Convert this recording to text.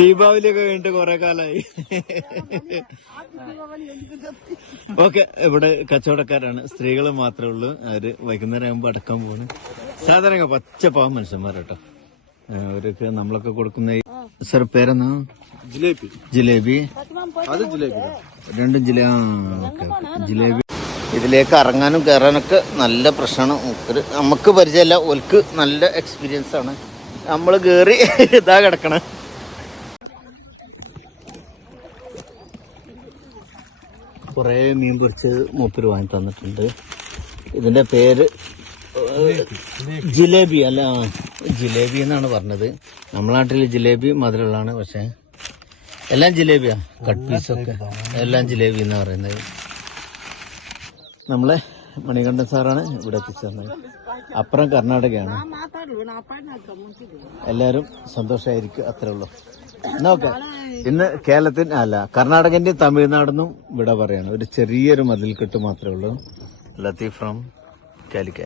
ദീപാവലിയൊക്കെ കഴിഞ്ഞിട്ട് കൊറേ കാലായി. ഓക്കെ, ഇവിടെ കച്ചവടക്കാരാണ്, സ്ത്രീകൾ മാത്രമേ ഉള്ളൂ. അവര് വൈകുന്നേരം ആകുമ്പോ അടക്കാൻ പോകുന്നു. സാധാരണ പച്ചപ്പാവം മനുഷ്യന്മാരട്ടോ. അവർക്ക് നമ്മളൊക്കെ കൊടുക്കുന്ന സർ പേരെന്നാ? ജിലേബി. ജിലേബി അത് ജിലേബി, രണ്ടും ജിലേബി. ഇതിലേക്ക് ഇറങ്ങാനും കയറാനൊക്കെ നല്ല പ്രശ്നമാണ്. നമുക്ക് പരിചയമല്ല, ഓൽക്ക് നല്ല എക്സ്പീരിയൻസ് ആണ്. നമ്മൾ കയറി ഇതാ കിടക്കണം. കുറേ മീൻ പൊരിച്ച് മൂപ്പര് വാങ്ങി തന്നിട്ടുണ്ട്. ഇതിന്റെ പേര് ജിലേബി അല്ല, ജിലേബി എന്നാണ് പറഞ്ഞത്. നമ്മളെ നാട്ടിൽ ജിലേബി മധുരമുള്ളതാണ്, പക്ഷെ എല്ലാം ജിലേബിയാ. കട്ട് പീസൊക്കെ എല്ലാം ജിലേബി എന്നാ പറയുന്നത്. നമ്മളെ മണികണ്ഠൻ സാറാണ് ഇവിടെ എത്തിച്ചു തന്നത്. അപ്പുറം കർണാടകയാണ്. എല്ലാരും സന്തോഷമായിരിക്കും, അത്രേ ഉള്ളൂ. നോക്കാം. ഇന്ന് കേരളത്തിൽ അല്ല, കർണാടകന്റെയും തമിഴ്നാടിനും ഇവിടെ പറയാണ്. ഒരു ചെറിയൊരു മതിൽക്കെട്ട് മാത്രമേ ഉള്ളൂ. ലത്തീഫ് ഫ്രം കാലിക്കറ്റ്.